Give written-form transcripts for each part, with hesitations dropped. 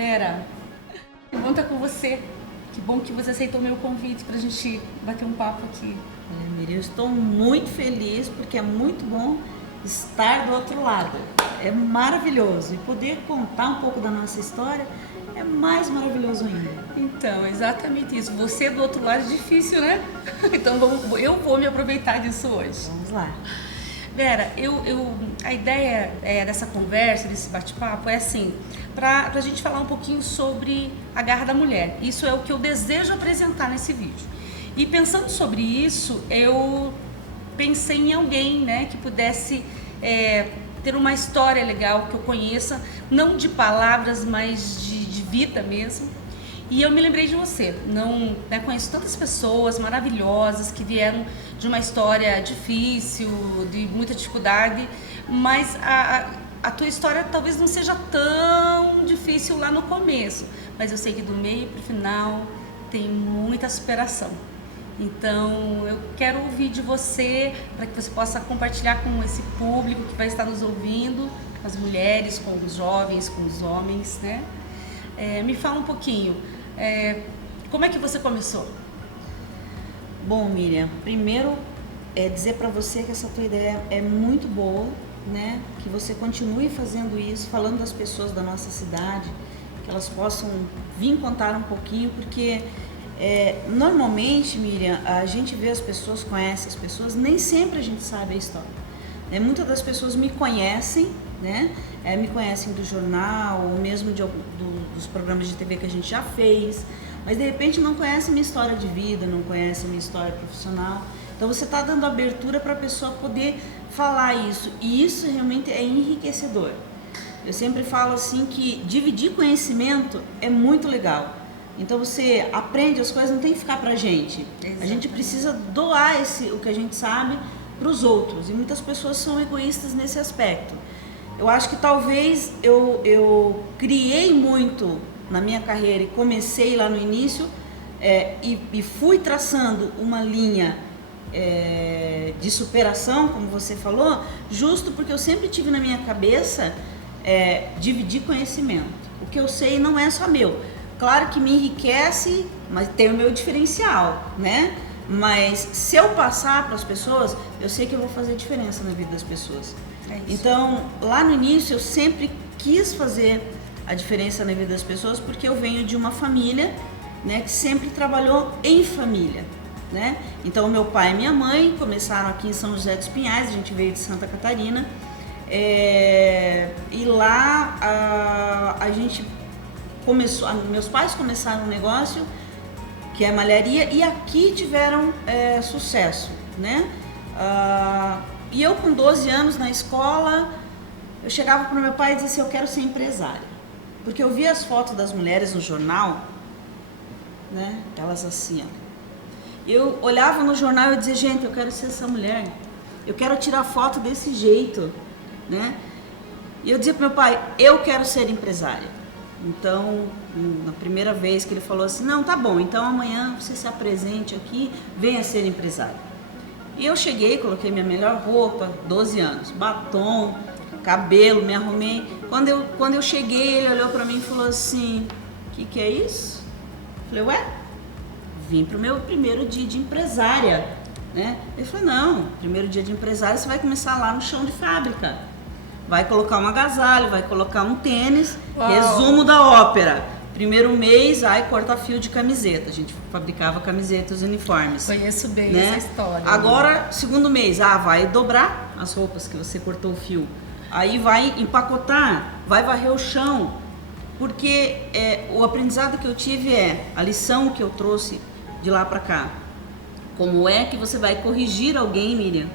Vera, que bom estar com você. Que bom que você aceitou meu convite para a gente bater um papo aqui. Miriam, eu estou muito feliz porque é muito bom estar do outro lado. É maravilhoso. E poder contar um pouco da nossa história é mais maravilhoso ainda. Então, exatamente isso. Você do outro lado é difícil, né? Então eu vou me aproveitar disso hoje. Vamos lá. Vera, a ideia dessa conversa, desse bate-papo é assim, para a gente falar um pouquinho sobre a garra da mulher. Isso é o que eu desejo apresentar nesse vídeo. E pensando sobre isso, eu pensei em alguém, né, que pudesse ter uma história legal, que eu conheça, não de palavras, mas de vida mesmo. E eu me lembrei de você. Não, né, conheço tantas pessoas maravilhosas que vieram de uma história difícil, de muita dificuldade, mas a tua história talvez não seja tão difícil lá no começo, mas eu sei que do meio para o final tem muita superação. Então eu quero ouvir de você para que você possa compartilhar com esse público que vai estar nos ouvindo, com as mulheres, com os jovens, com os homens, né? Me fala um pouquinho, como é que você começou? Bom, Miriam, primeiro dizer para você que essa tua ideia é muito boa, né? Que você continue fazendo isso, falando das pessoas da nossa cidade, que elas possam vir contar um pouquinho, porque normalmente, Miriam, a gente vê as pessoas, conhece as pessoas, nem sempre a gente sabe a história. Muitas das pessoas me conhecem, né? Me conhecem do jornal, ou mesmo dos programas de TV que a gente já fez, mas de repente não conhece minha história de vida, não conhece minha história profissional. Então você está dando abertura para a pessoa poder falar isso, e isso realmente é enriquecedor. Eu sempre falo assim que dividir conhecimento é muito legal. Então você aprende as coisas, não tem que ficar pra gente. Exatamente. A gente precisa doar o que a gente sabe para os outros, e muitas pessoas são egoístas nesse aspecto. Eu acho que talvez eu criei muito na minha carreira e comecei lá no início e fui traçando uma linha de superação, como você falou, justo porque eu sempre tive na minha cabeça dividir conhecimento. O que eu sei não é só meu. Claro que me enriquece, mas tem o meu diferencial, né? Mas se eu passar para as pessoas, eu sei que eu vou fazer diferença na vida das pessoas. Então, lá no início, eu sempre quis fazer a diferença na vida das pessoas, porque eu venho de uma família, né, que sempre trabalhou em família, né? Então, meu pai e minha mãe começaram aqui em São José dos Pinhais, a gente veio de Santa Catarina, e lá a gente começou, meus pais começaram um negócio que é a malharia, e aqui tiveram sucesso, né? E eu com 12 anos na escola, eu chegava para o meu pai e dizia assim, eu quero ser empresária. Porque eu via as fotos das mulheres no jornal, né? Elas assim, ó. Eu olhava no jornal e dizia, gente, eu quero ser essa mulher. Eu quero tirar foto desse jeito, né? E eu dizia para meu pai, eu quero ser empresária. Então, na primeira vez que ele falou assim, não, tá bom, então amanhã você se apresente aqui, venha ser empresário. E eu cheguei, coloquei minha melhor roupa, 12 anos, batom, cabelo, me arrumei. Quando eu cheguei, ele olhou pra mim e falou assim, o que é isso? Eu falei, vim pro meu primeiro dia de empresária, né? Ele falou, não, primeiro dia de empresária você vai começar lá no chão de fábrica. Vai colocar um agasalho, vai colocar um tênis. Uau. Resumo da ópera. Primeiro mês, corta fio de camiseta. A gente fabricava camisetas, uniformes. Conheço bem, né? Essa história. Agora, segundo mês, vai dobrar as roupas que você cortou o fio. Aí vai empacotar, vai varrer o chão. Porque o aprendizado que eu tive a lição que eu trouxe de lá pra cá. Como é que você vai corrigir alguém, Miriam,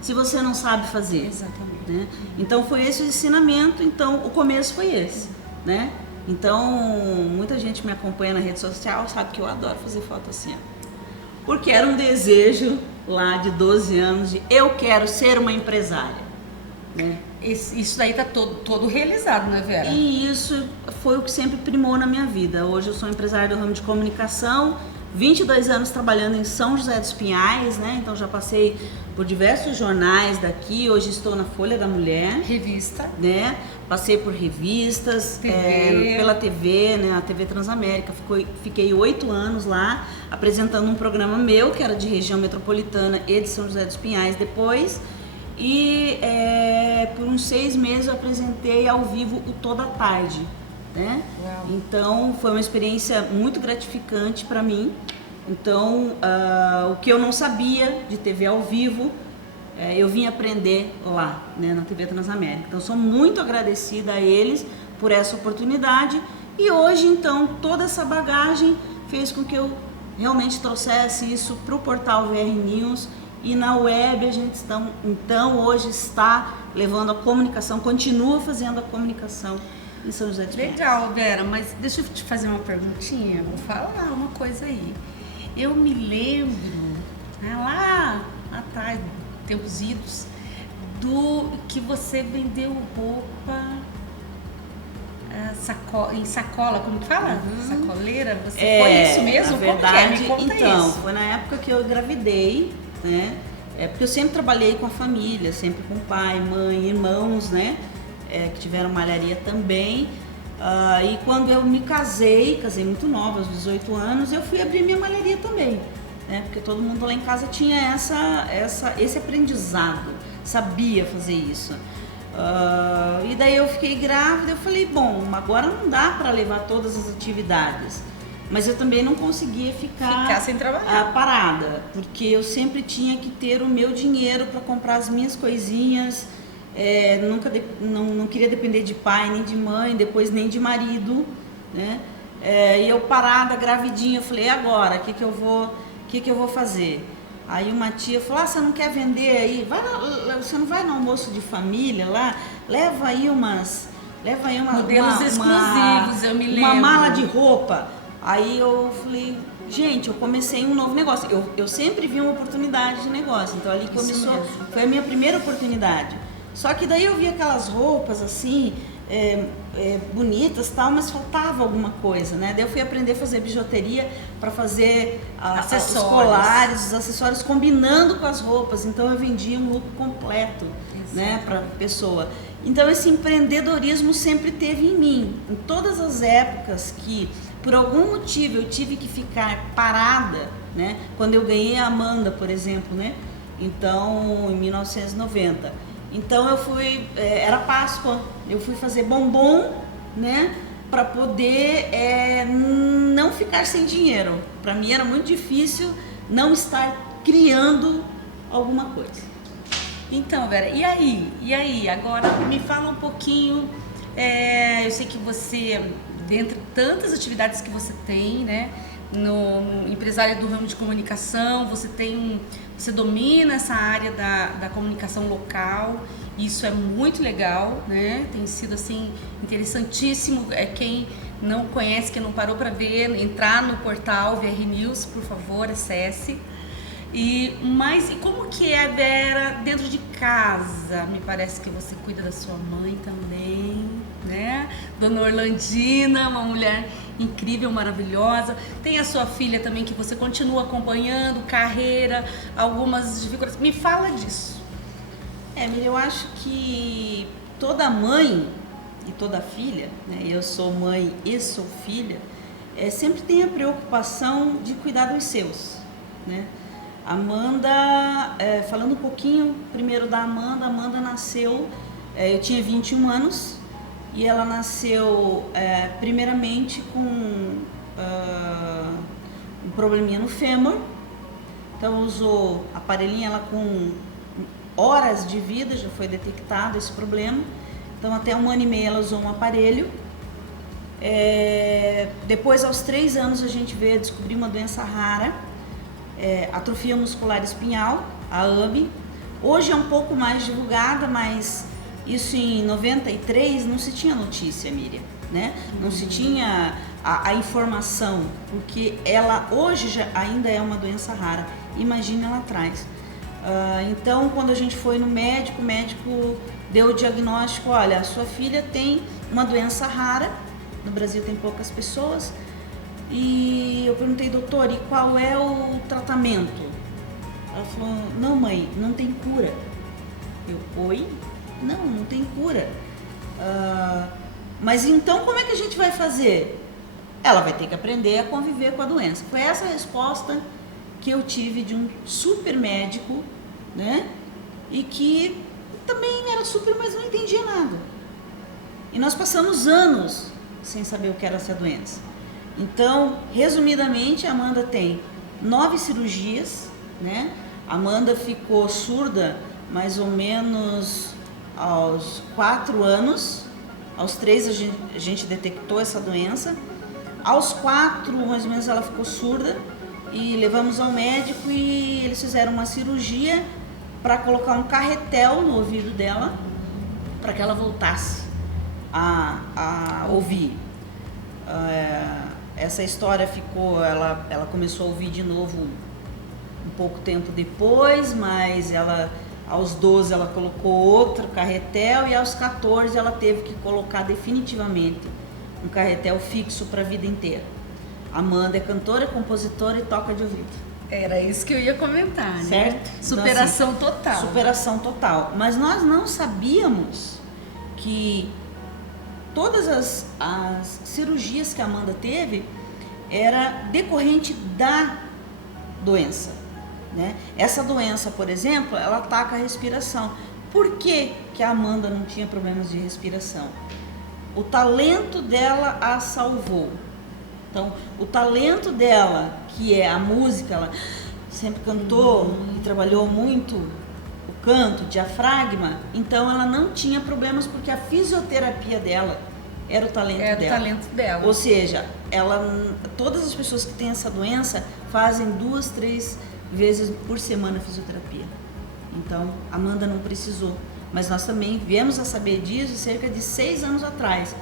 se você não sabe fazer? Exatamente. Né? Então foi esse o ensinamento, então o começo foi esse, né? Então muita gente me acompanha na rede social, sabe que eu adoro fazer foto assim, ó. Porque era um desejo lá de 12 anos de eu quero ser uma empresária, né? Isso daí tá todo realizado, né, Vera? E isso foi o que sempre primou na minha vida. Hoje eu sou empresária do ramo de comunicação, 22 anos trabalhando em São José dos Pinhais, né? Então já passei por diversos jornais daqui, hoje estou na Folha da Mulher. Revista. Né? Passei por revistas, pela TV, né? A TV Transamérica. Fiquei 8 anos lá, apresentando um programa meu, que era de região metropolitana e de São José dos Pinhais depois. E por uns 6 meses eu apresentei ao vivo o Toda Tarde. Né? Então foi uma experiência muito gratificante para mim. Então o que eu não sabia de TV ao vivo, eu vim aprender lá, né, na TV Transamérica. Então sou muito agradecida a eles por essa oportunidade, e hoje então toda essa bagagem fez com que eu realmente trouxesse isso para o portal VR News, e na web a gente então hoje está levando a comunicação, continua fazendo a comunicação em São José dos Pinhais. Legal, Vera, mas deixa eu te fazer uma perguntinha, vou falar uma coisa aí. Eu me lembro, lá atrás, tempos idos, do que você vendeu roupa em sacola, como que fala? Sacoleira? Foi isso mesmo? Na verdade, como que é? Me conta isso. Foi na época que eu engravidei, né? Porque eu sempre trabalhei com a família, sempre com pai, mãe, irmãos, né? Que tiveram malharia também. E quando eu me casei muito nova, aos 18 anos, eu fui abrir minha malharia também, né? Porque todo mundo lá em casa tinha esse aprendizado, sabia fazer isso. E daí eu fiquei grávida, eu falei, bom, agora não dá para levar todas as atividades, mas eu também não conseguia ficar sem trabalhar, parada, porque eu sempre tinha que ter o meu dinheiro para comprar as minhas coisinhas. Não queria depender de pai, nem de mãe, depois nem de marido, né? E eu parada, gravidinha, eu falei, agora, o que que eu vou fazer? Aí uma tia falou, você não quer vender aí? Você não vai no almoço de família lá? Leva aí umas modelos exclusivos, eu me lembro. Uma mala de roupa. Aí eu falei, gente, eu comecei um novo negócio. Eu sempre vi uma oportunidade de negócio, então ali começou, foi a minha primeira oportunidade. Só que daí eu vi aquelas roupas assim, bonitas, tal, mas faltava alguma coisa, né? Daí eu fui aprender a fazer bijuteria para fazer os colares, os acessórios combinando com as roupas. Então eu vendia um look completo, né, para a pessoa. Então esse empreendedorismo sempre teve em mim. Em todas as épocas que por algum motivo eu tive que ficar parada, né? Quando eu ganhei a Amanda, por exemplo, né? Então em 1990. Então eu fui, era Páscoa, eu fui fazer bombom, né, para poder não ficar sem dinheiro. Para mim era muito difícil não estar criando alguma coisa. Então, Vera, e aí? Agora me fala um pouquinho, eu sei que você, dentre tantas atividades que você tem, né, no empresário do ramo de comunicação, você domina essa área da comunicação local. Isso é muito legal, né? Tem sido assim interessantíssimo. Quem não conhece, quem não parou para ver, entrar no portal VR News, por favor, acesse. E como que é, Vera, dentro de casa? Me parece que você cuida da sua mãe também, né? Dona Orlandina, uma mulher incrível, maravilhosa. Tem a sua filha também que você continua acompanhando, carreira, algumas dificuldades. Me fala disso. Miriam, eu acho que toda mãe e toda filha, né? Eu sou mãe e sou filha, sempre tem a preocupação de cuidar dos seus, né? Amanda, falando um pouquinho primeiro da Amanda, a Amanda nasceu, eu tinha 21 anos e ela nasceu primeiramente com um probleminha no fêmur, então usou aparelhinho, ela com horas de vida já foi detectado esse problema, então até 1 ano e meio ela usou um aparelho. Depois aos 3 anos a gente veio a descobrir uma doença rara, atrofia muscular espinhal, a AME. Hoje é um pouco mais divulgada, mas isso em 93 não se tinha notícia, Miriam, né? Não se tinha a informação, porque ela hoje ainda é uma doença rara, imagine lá atrás. Então quando a gente foi no médico, o médico deu o diagnóstico, olha, a sua filha tem uma doença rara, no Brasil tem poucas pessoas, E eu perguntei, doutor, e qual é o tratamento? Ela falou, não mãe, não tem cura. Eu, oi? Não tem cura. Mas então como é que a gente vai fazer? Ela vai ter que aprender a conviver com a doença. Foi essa a resposta que eu tive de um super médico, né? E que também era super, mas não entendia nada. E nós passamos anos sem saber o que era essa doença. Então, resumidamente, a Amanda tem 9 cirurgias, né? A Amanda ficou surda mais ou menos aos 4 anos. Aos 3 a gente detectou essa doença. Aos 4, mais ou menos, ela ficou surda e levamos ao médico e eles fizeram uma cirurgia para colocar um carretel no ouvido dela para que ela voltasse a ouvir. Essa história ficou, ela começou a ouvir de novo um pouco tempo depois, mas ela aos 12 ela colocou outro carretel e aos 14 ela teve que colocar definitivamente um carretel fixo para a vida inteira. Amanda é cantora, compositora e toca de ouvido. Era isso que eu ia comentar, né? Certo? Superação então, assim, total. Superação total. Mas nós não sabíamos que todas as cirurgias que a Amanda teve era decorrente da doença, né? Essa doença, por exemplo, ela ataca a respiração. Por que a Amanda não tinha problemas de respiração? O talento dela a salvou. Então, o talento dela, que é a música, ela sempre cantou e trabalhou muito o canto, o diafragma, então ela não tinha problemas porque a fisioterapia dela era o talento dela. Era o talento dela. Ou seja, todas as pessoas que têm essa doença fazem 2, 3 vezes por semana fisioterapia. Então, a Amanda não precisou. Mas nós também viemos a saber disso cerca de 6 anos atrás.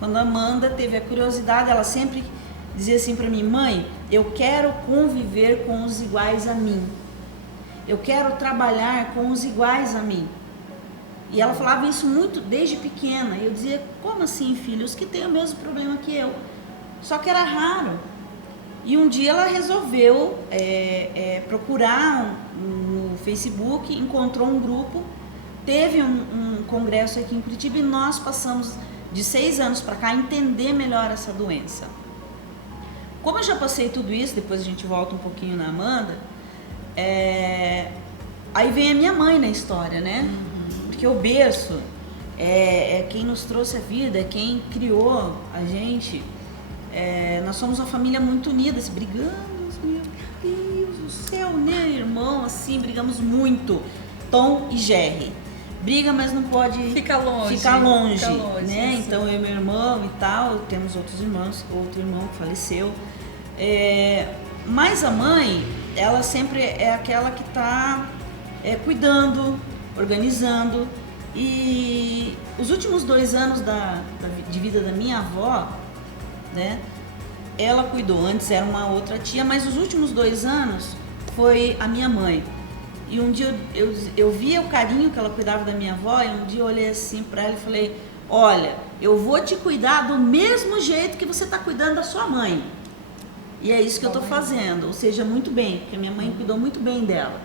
Quando a Amanda teve a curiosidade, ela sempre dizia assim para mim, mãe, eu quero conviver com os iguais a mim. Eu quero trabalhar com os iguais a mim. E ela falava isso muito desde pequena. E eu dizia, como assim, filho? Os que têm o mesmo problema que eu. Só que era raro. E um dia ela resolveu procurar no Facebook, encontrou um grupo, teve um congresso aqui em Curitiba e nós passamos de 6 anos para cá a entender melhor essa doença. Como eu já passei tudo isso, depois a gente volta um pouquinho na Amanda, aí vem a minha mãe na história, né? Porque o berço é quem nos trouxe a vida, é quem criou a gente. Nós somos uma família muito unida, assim, brigamos, meu Deus do céu, né, irmão? Assim, brigamos muito. Tom e Jerry. Briga, mas não pode ficar longe, né? Isso. Então eu e meu irmão e tal, temos outros irmãos, outro irmão que faleceu. Mas a mãe, ela sempre é aquela que está cuidando, organizando. E os últimos 2 anos de vida da minha avó, né? Ela cuidou, antes era uma outra tia, mas os últimos 2 anos foi a minha mãe. E um dia eu via o carinho que ela cuidava da minha avó, e um dia eu olhei assim para ela e falei, olha, eu vou te cuidar do mesmo jeito que você está cuidando da sua mãe. E é isso que eu estou fazendo, ou seja, muito bem, porque minha mãe cuidou muito bem dela,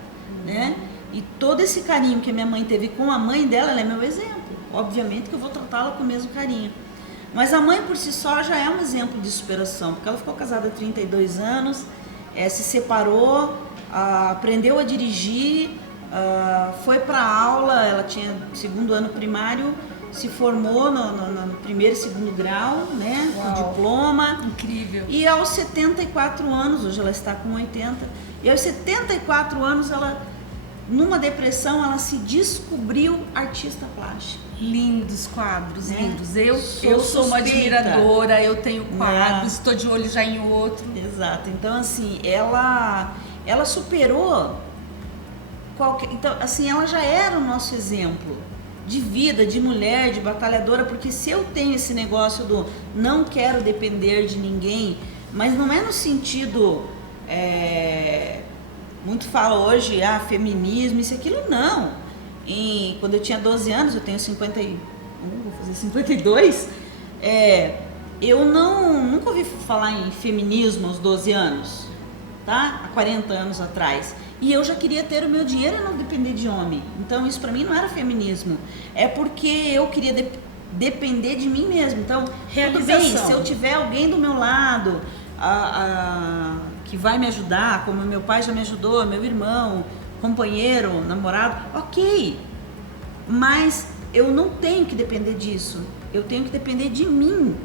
né? E todo esse carinho que a minha mãe teve com a mãe dela, ela é meu exemplo. Obviamente que eu vou tratá-la com o mesmo carinho. Mas a mãe por si só já é um exemplo de superação, porque ela ficou casada há 32 anos, se separou, aprendeu a dirigir, foi para aula, ela tinha 2º ano primário, se formou no 1º e 2º grau, né, com diploma. Incrível. E aos 74 anos, hoje ela está com 80, e aos 74 anos, ela, numa depressão, ela se descobriu artista plástica. Lindos quadros, né? lindos. Eu sou uma admiradora, eu tenho quadros, estou de olho já em outro. Exato. Então, assim, ela superou qualquer... Então, assim, ela já era o nosso exemplo de vida, de mulher, de batalhadora, porque se eu tenho esse negócio do não quero depender de ninguém, mas não é no sentido... muito fala hoje, feminismo, isso e aquilo, não. Quando eu tinha 12 anos, eu tenho 51, vou fazer 52, eu nunca ouvi falar em feminismo aos 12 anos, tá? Há 40 anos atrás. E eu já queria ter o meu dinheiro e não depender de homem. Então isso para mim não era feminismo. É porque eu queria depender de mim mesmo. Então, tudo bem, se eu tiver alguém do meu lado que vai me ajudar, como meu pai já me ajudou, meu irmão, companheiro, namorado, ok. Mas eu não tenho que depender disso. Eu tenho que depender de mim,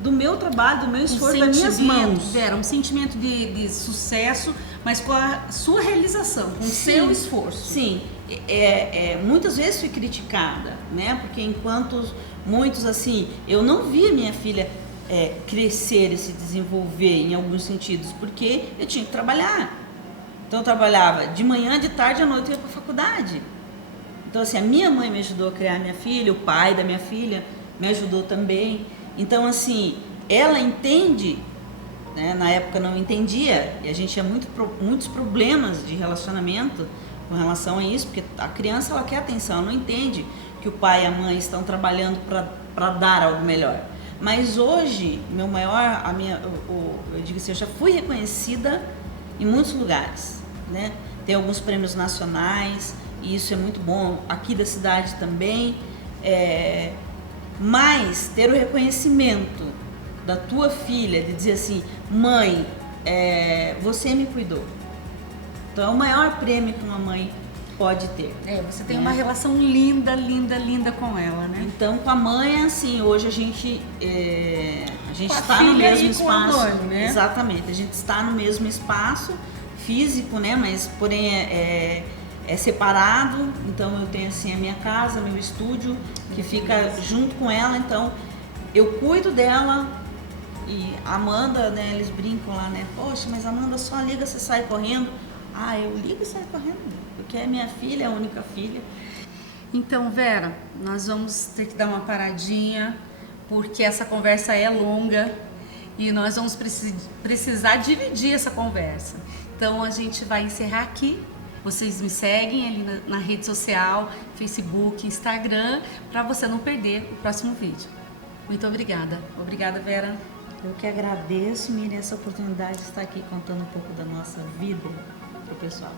do meu trabalho, do meu esforço, das minhas mãos. Vera, um sentimento de sucesso, mas com a sua realização, com o seu esforço. Sim, muitas vezes fui criticada, né? Porque enquanto muitos assim, eu não vi minha filha crescer e se desenvolver em alguns sentidos, porque eu tinha que trabalhar. Então eu trabalhava de manhã, de tarde, à noite eu ia para a faculdade. Então assim, a minha mãe me ajudou a criar minha filha, o pai da minha filha me ajudou também. Então assim, ela entende, né? Na época não entendia, e a gente tinha muitos problemas de relacionamento com relação a isso, porque a criança ela quer atenção, ela não entende que o pai e a mãe estão trabalhando para dar algo melhor. Mas hoje, eu digo assim, eu já fui reconhecida em muitos lugares, né? Tem alguns prêmios nacionais, e isso é muito bom, aqui da cidade também, mas ter o reconhecimento da tua filha, de dizer assim, mãe, você me cuidou. Então é o maior prêmio que uma mãe pode ter. Você tem uma relação linda, linda, linda com ela, né? Então com a mãe, assim, hoje a gente está no mesmo espaço. Com a mãe, né? Exatamente, a gente está no mesmo espaço físico, né? Mas porém é separado. Então eu tenho assim a minha casa, meu estúdio, que fica junto com ela. Então eu cuido dela. E a Amanda, né, eles brincam lá, né? Poxa, mas Amanda só liga, você sai correndo. Eu ligo e saio correndo, porque é minha filha, é a única filha. Então, Vera, nós vamos ter que dar uma paradinha, porque essa conversa é longa e nós vamos precisar dividir essa conversa. Então, a gente vai encerrar aqui. Vocês me seguem ali na rede social, Facebook, Instagram, para você não perder o próximo vídeo. Muito obrigada. Obrigada, Vera. Eu que agradeço, Miriam, essa oportunidade de estar aqui contando um pouco da nossa vida pro pessoal.